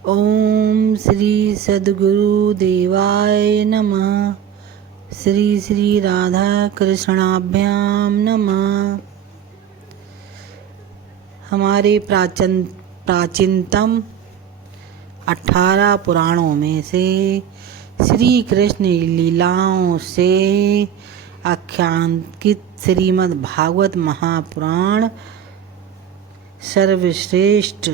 ओम श्री सद्गुरु देवाय नमः। श्री श्री राधा कृष्णाभ्याम नमः। हमारे प्राचीनतम 18 पुराणों में से श्री कृष्ण लीलाओं से आख्यानकित श्रीमद् भागवत महापुराण सर्वश्रेष्ठ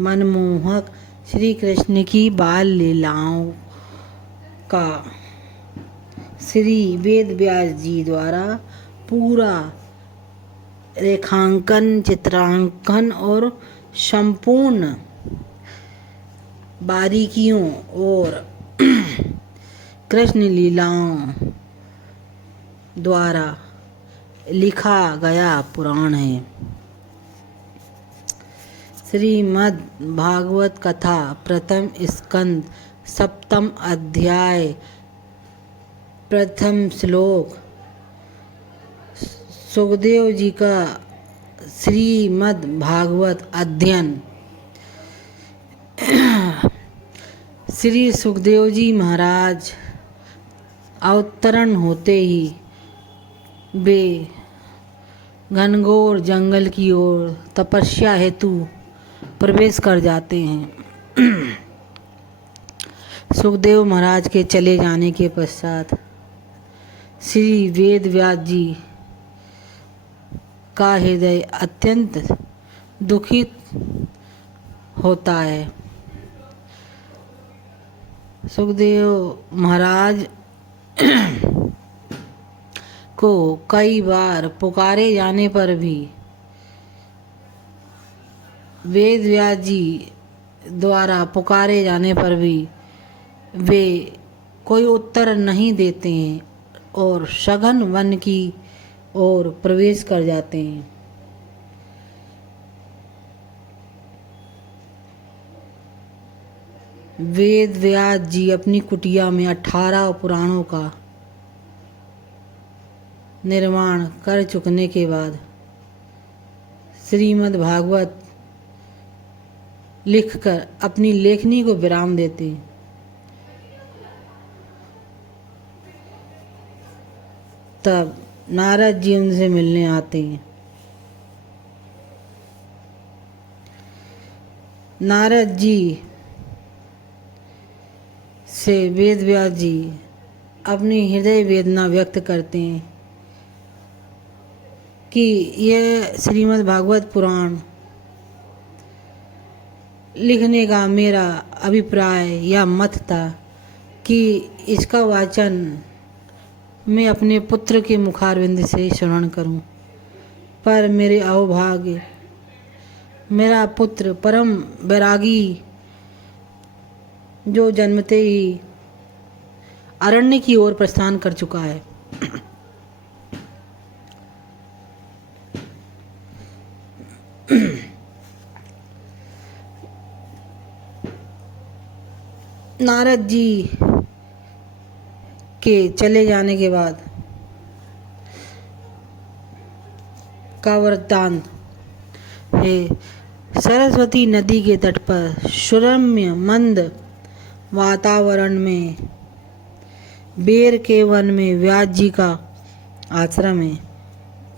मनमोहक श्री कृष्ण की बाल लीलाओं का श्री वेद व्यास जी द्वारा पूरा रेखांकन, चित्रांकन और संपूर्ण बारीकियों और कृष्ण लीलाओं द्वारा लिखा गया पुराण है। श्रीमद् भागवत कथा प्रथम स्कंद सप्तम अध्याय प्रथम श्लोक। सुखदेव जी का श्रीमद् भागवत अध्ययन। श्री सुखदेव जी महाराज अवतरण होते ही वे घनघोर जंगल की ओर तपस्या हेतु प्रवेश कर जाते हैं। सुखदेव महाराज के चले जाने के पश्चात श्री वेद व्यास जी का हृदय अत्यंत दुखित होता है। सुखदेव महाराज को कई बार पुकारे जाने पर भी वेद व्यास जी द्वारा पुकारे जाने पर भी वे कोई उत्तर नहीं देते हैं और सघन वन की ओर प्रवेश कर जाते हैं। वेद व्यास जी अपनी कुटिया में 18 पुराणों का निर्माण कर चुकने के बाद श्रीमद् भागवत लिखकर अपनी लेखनी को विराम देते हैं। तब नारद जी उनसे मिलने आते हैं। नारद जी से वेद व्यास जी अपनी हृदय वेदना व्यक्त करते हैं कि यह श्रीमद् भागवत पुराण लिखने का मेरा अभिप्राय या मत था कि इसका वाचन मैं अपने पुत्र के मुखारविंद से श्रवण करूं, पर मेरे अहोभाग्य मेरा पुत्र परम वैरागी जो जन्मते ही अरण्य की ओर प्रस्थान कर चुका है। नारद जी के चले जाने के बाद का वृत्तांत है। सरस्वती नदी के तट पर सुरम्य मंद वातावरण में बेर के वन में व्यास जी का आश्रम है,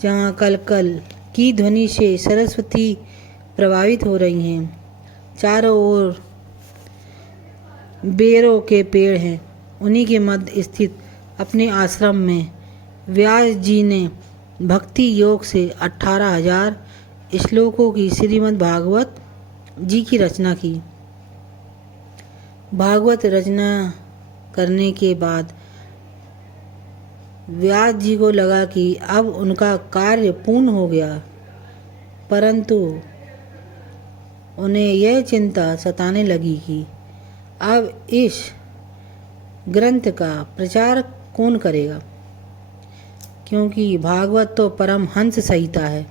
जहाँ कलकल की ध्वनि से सरस्वती प्रभावित हो रही हैं। चारों ओर बेरों के पेड़ हैं। उन्हीं के मध्य स्थित अपने आश्रम में व्यास जी ने भक्ति योग से 18,000 श्लोकों की श्रीमद् भागवत जी की रचना की। भागवत रचना करने के बाद व्यास जी को लगा कि अब उनका कार्य पूर्ण हो गया, परंतु उन्हें यह चिंता सताने लगी कि अब इस ग्रंथ का प्रचार कौन करेगा, क्योंकि भागवत तो परमहंस संहिता है।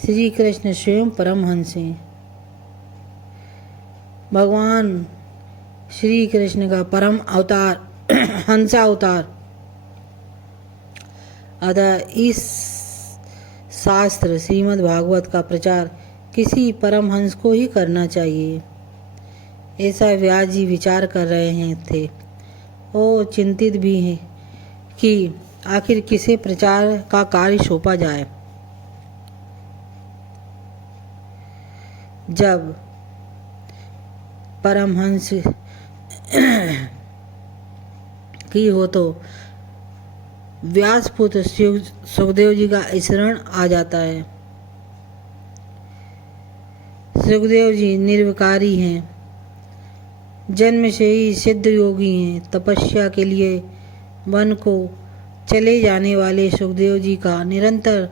श्री कृष्ण स्वयं परमहंस हैं। भगवान श्री कृष्ण का परम अवतार हंसा अवतार। अतः इस शास्त्र श्रीमद् भागवत का प्रचार किसी परमहंस को ही करना चाहिए। ऐसा व्यास जी विचार कर रहे हैं थे और चिंतित भी हैं कि आखिर किसे प्रचार का कार्य सौंपा जाए। जब परमहंस की हो तो व्यासपुत्र सुखदेव जी का स्मरण आ जाता है। सुखदेव जी निर्विकारी हैं, जन्म से ही सिद्ध योगी हैं। तपस्या के लिए वन को चले जाने वाले सुखदेव जी का निरंतर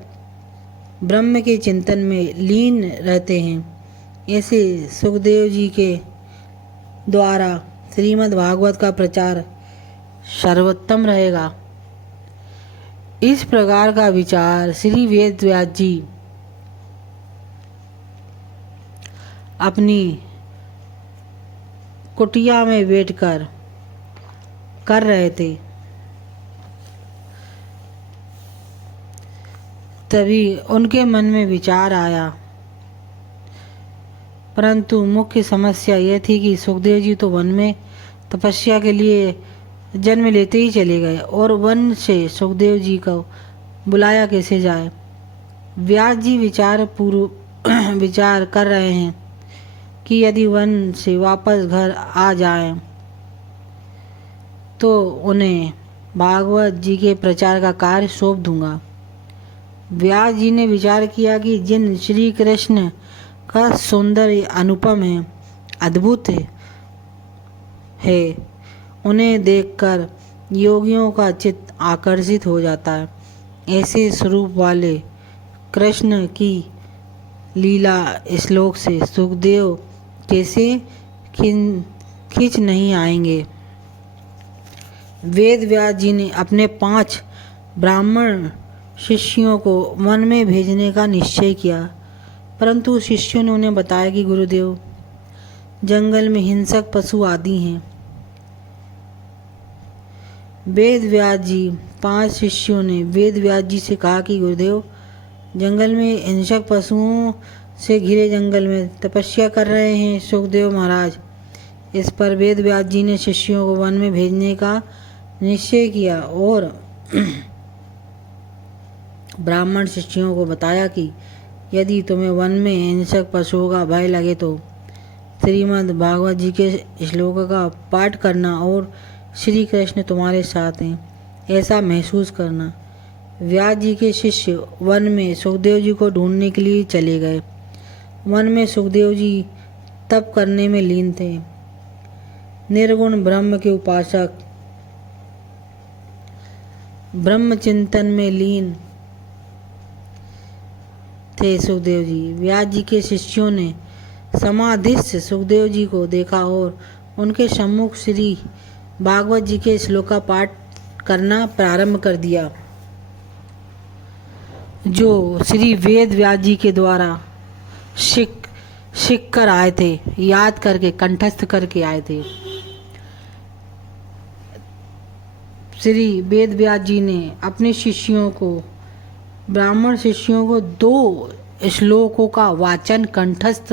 ब्रह्म के चिंतन में लीन रहते हैं। ऐसे सुखदेव जी के द्वारा श्रीमद् भागवत का प्रचार सर्वोत्तम रहेगा। इस प्रकार का विचार श्री वेद व्यास जी अपनी कुटिया में बैठकर कर रहे थे। तभी उनके मन में विचार आया, परंतु मुख्य समस्या यह थी कि सुखदेव जी तो वन में तपस्या के लिए जन्म लेते ही चले गए और वन से सुखदेव जी को बुलाया कैसे जाए। व्यास जी विचार कर रहे हैं कि यदि वन से वापस घर आ जाएं तो उन्हें भागवत जी के प्रचार का कार्य सौंप दूंगा। व्यास जी ने विचार किया कि जिन श्री कृष्ण का सौंदर्य अनुपम है, अद्भुत है, उन्हें देखकर योगियों का चित्त आकर्षित हो जाता है। ऐसे स्वरूप वाले कृष्ण की लीला श्लोक से सुखदेव कैसे खींच नहीं आएंगे। वेद व्यास जी ने अपने 5 ब्राह्मण शिष्यों को वन में भेजने का निश्चय किया, परंतु शिष्यों ने उन्हें बताया कि गुरुदेव, जंगल में हिंसक पशु आदि हैं। वेद व्यास जी 5 शिष्यों ने वेद व्यास जी से कहा कि गुरुदेव, जंगल में हिंसक पशुओं से घिरे जंगल में तपस्या कर रहे हैं सुखदेव महाराज। इस पर वेद व्यास जी ने शिष्यों को वन में भेजने का निश्चय किया और ब्राह्मण शिष्यों को बताया कि यदि तुम्हें वन में हिंसक पशुओं का भय लगे तो श्रीमद् भागवत जी के श्लोक का पाठ करना और श्री कृष्ण तुम्हारे साथ हैं ऐसा महसूस करना। व्यास जी के शिष्य वन में सुखदेव जी को ढूंढने के लिए चले गए। वन में सुखदेव जी तप करने में लीन थे। निर्गुण ब्रह्म के उपासक ब्रह्म चिंतन में लीन थे सुखदेव जी। व्यास जी के शिष्यों ने समाधिस्थ सुखदेव जी को देखा और उनके सम्मुख श्री भागवत जी के श्लोक का पाठ करना प्रारंभ कर दिया, जो श्री वेद व्यास जी के द्वारा सीख कर आए थे, याद करके कंठस्थ करके आए थे। श्री वेद व्यास जी ने अपने शिष्यों को, ब्राह्मण शिष्यों को 2 श्लोकों का वाचन कंठस्थ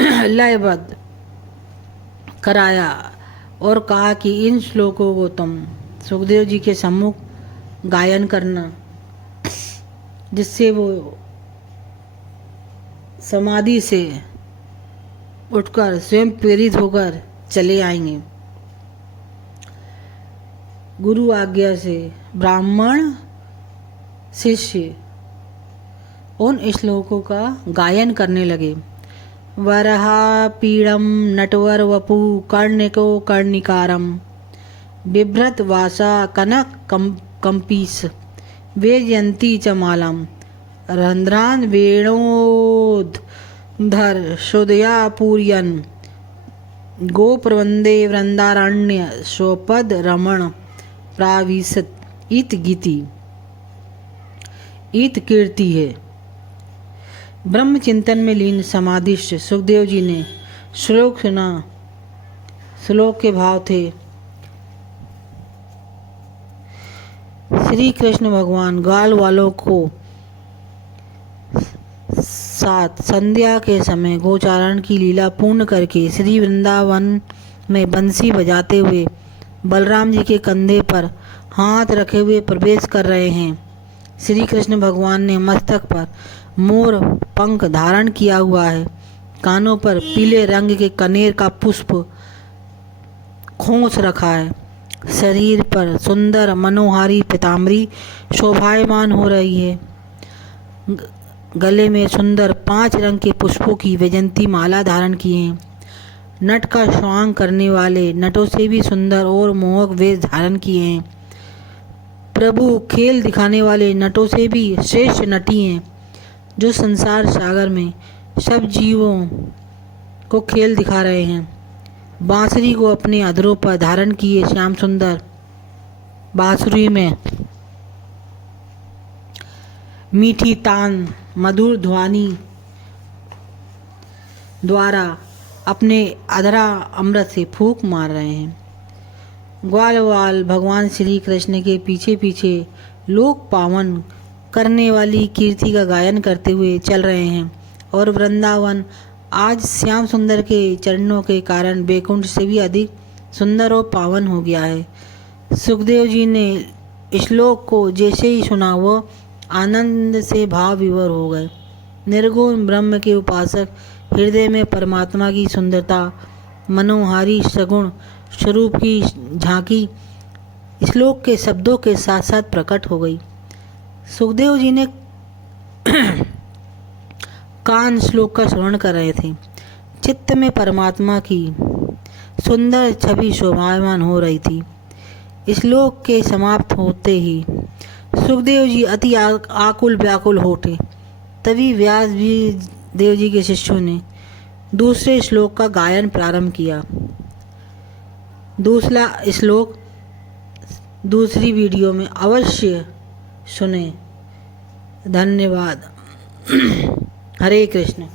लयबद्ध कराया और कहा कि इन श्लोकों को तुम सुखदेव जी के सम्मुख गायन करना, जिससे वो समाधि से उठकर स्वयं प्रेरित होकर चले आएंगे। गुरु आज्ञा से ब्राह्मण शिष्य उन श्लोकों का गायन करने लगे। वरहा पीड़म नटवर वपु कर्णिको कर्णिकारम बिभ्रत वासा कनक कंपीस वेजयंती च मालम रंध्रान वेणोधर शुदया पूर्यन गोप्रवंदे वृंदारण्य स्वपद रमण प्राविशत इत गीति इत कीर्ति है। ब्रह्म चिंतन में लीन समाधिस्थ सुखदेव जी ने श्लोक सुना। श्लोक के भाव थे, श्री कृष्ण भगवान गाल वालों को साथ संध्या के समय गोचारण की लीला पूर्ण करके श्री वृंदावन में बंसी बजाते हुए बलराम जी के कंधे पर हाथ रखे हुए प्रवेश कर रहे हैं। श्री कृष्ण भगवान ने मस्तक पर मोर पंख धारण किया हुआ है। कानों पर पीले रंग के कनेर का पुष्प खोस रखा है। शरीर पर सुंदर मनोहारी पीताम्बरी शोभायमान हो रही है। गले में सुंदर 5 रंग के पुष्पों की वैजयंती माला धारण किए हैं। नट का स्वांग करने वाले नटों से भी सुंदर और मोहक वेश धारण किए हैं। प्रभु खेल दिखाने वाले नटों से भी श्रेष्ठ नटी हैं, जो संसार सागर में सब जीवों को खेल दिखा रहे हैं। बांसुरी को अपने अधरों पर धारण किए श्याम सुंदर बांसुरी में मीठी तान मधुर ध्वनि द्वारा अपने अधरा अमृत से फूंक मार रहे हैं। ग्वाल भगवान श्री कृष्ण के पीछे पीछे लोक पावन करने वाली कीर्ति का गायन करते हुए चल रहे हैं और वृंदावन आज श्याम सुंदर के चरणों के कारण बैकुंठ से भी अधिक सुंदर और पावन हो गया है। सुखदेव जी ने श्लोक को जैसे ही सुना वह आनंद से भाव विभोर हो गए। निर्गुण ब्रह्म के उपासक हृदय में परमात्मा की सुंदरता मनोहारी सगुण स्वरूप की झांकी श्लोक के शब्दों के साथ साथ प्रकट हो गई। सुखदेव जी ने कान श्लोक का श्रवण कर रहे थे। चित्त में परमात्मा की सुंदर छवि शोभायमान हो रही थी। श्लोक के समाप्त होते ही सुखदेव जी अति आकुल व्याकुल हो उठे। तभी व्यास भी देव जी के शिष्यों ने दूसरे श्लोक का गायन प्रारंभ किया। दूसरा श्लोक दूसरी वीडियो में अवश्य सुने। धन्यवाद। हरे कृष्ण।